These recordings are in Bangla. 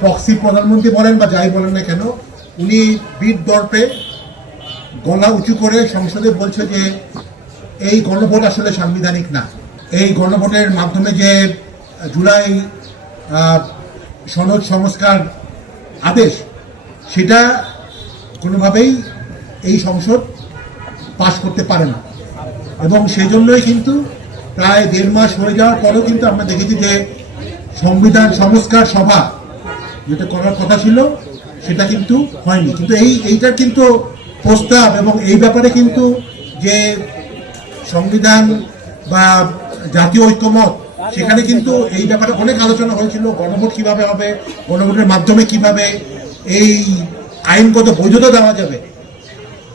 প্রক্সি প্রধানমন্ত্রী বলেন বা যাই বলেন না কেন, উনি বীর দর্পে গলা উঁচু করে সংসদে বলছে যে এই গণভোট আসলে সাংবিধানিক না। এই গণভোটের মাধ্যমে যে জুলাই সনদ সংস্কার আদেশ, সেটা কোনোভাবেই এই সংসদ পাশ করতে পারে না। এবং সেই জন্যই কিন্তু প্রায় 1.5 মাস হয়ে যাওয়ার পরেও কিন্তু আমরা দেখেছি যে সংবিধান সংস্কার সভা যেটা করার কথা ছিল সেটা কিন্তু হয়নি। কিন্তু এইটার কিন্তু প্রস্তাব এবং এই ব্যাপারে কিন্তু যে সংবিধান বা জাতীয় ঐক্যমত, সেখানে কিন্তু এই ব্যাপারে অনেক আলোচনা হয়েছিল। গণভোট কিভাবে হবে, গণভোটের মাধ্যমে কিভাবে এই আইনগত বৈধতা দেওয়া যাবে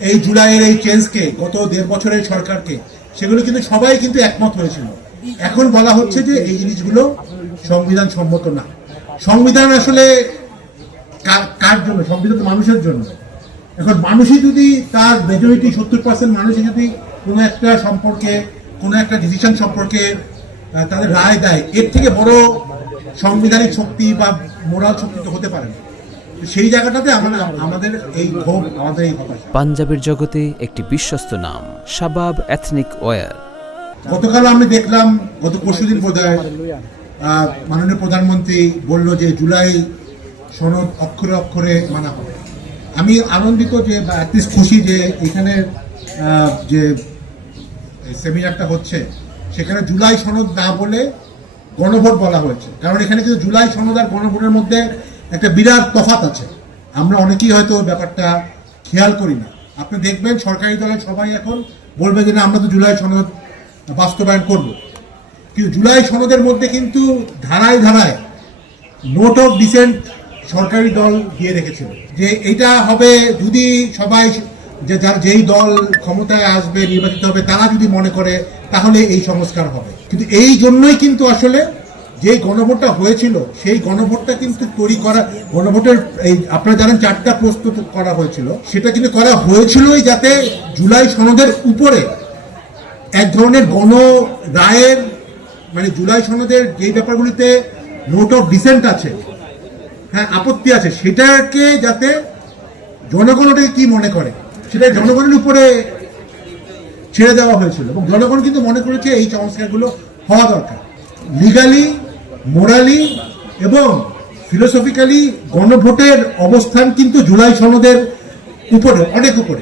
এই জুলাইয়ের এই চেঞ্জকে, গত 1.5 বছরের সরকারকে, সেগুলো কিন্তু সবাই কিন্তু একমত হয়েছিল। এখন বলা হচ্ছে যে এই জিনিসগুলো সংবিধান সম্মত না। সংবিধান আসলে কার জন্য? সংবিধান তো মানুষের জন্য। এখন মানুষই যদি তার মেজরিটি 70% মানুষই যদি কোনো একটা সম্পর্কে, কোনো একটা ডিসিশন সম্পর্কে তাদের রায় দেয়, এর থেকে বড় সাংবিধানিক শক্তি বা মোরাল শক্তি তো হতে পারে না। সেই জায়গাটাতে আমাদের এই ক্ষোভ, আমাদের এই হতাশা। পাঞ্জাবের জগতে একটি বিশ্বস্ত নাম, শাবাব এথনিক ওয়্যার। গতকাল আমি দেখলাম, গত পরশুদিন বোধহয় মাননীয় প্রধানমন্ত্রী বলল যে জুলাই সনদ অক্ষরে অক্ষরে মানা হবে। আমি আনন্দিত যে, বা অ্যাটলিস্ট খুশি যে এখানে যে সেমিনারটা হচ্ছে সেখানে জুলাই সনদ না বলে গণভোট বলা হয়েছে। কারণ এখানে কিন্তু জুলাই সনদ আর গণভোটের মধ্যে একটা বিরাট তফাৎ আছে। আমরা অনেকেই হয়তো ব্যাপারটা খেয়াল করি না। আপনি দেখবেন সরকারি দলের সবাই এখন বলবে যে না, আমরা তো জুলাই সনদ বাস্তবায়ন করব। কিন্তু জুলাই সনদের মধ্যে কিন্তু ধারায় ধারায় নোট অফ ডিসেন্ট সরকারি দল দিয়ে রেখেছিল যে এটা হবে যদি সবাই, যে যেই দল ক্ষমতায় আসবে, নির্বাচিত হবে, তারা যদি মনে করে তাহলে এই সংস্কার হবে। কিন্তু এই জন্যই কিন্তু আসলে যে গণভোটটা হয়েছিল সেই গণভোটটা কিন্তু তৈরি করা, গণভোটের এই আপনারা জানেন 4টা প্রস্তুত করা হয়েছিল, সেটা কিন্তু করা হয়েছিলই যাতে জুলাই সনদের উপরে এক ধরনের গণ রায়ের, মানে জুলাই সনদের যে ব্যাপারগুলিতে নোট অফ ডিসেন্ট আছে, হ্যাঁ আপত্তি আছে, সেটাকে যাতে জনগণ ওটাকে কি মনে করে সেটা জনগণের উপরে ছেড়ে দেওয়া হয়েছিল। এবং জনগণ কিন্তু মনে করেছে এই সংস্কারগুলো হওয়া দরকার। লিগালি, মোরালি এবং ফিলোসফিক্যালি গণভোটের অবস্থান কিন্তু জুলাই সনদের উপরে, অনেক উপরে।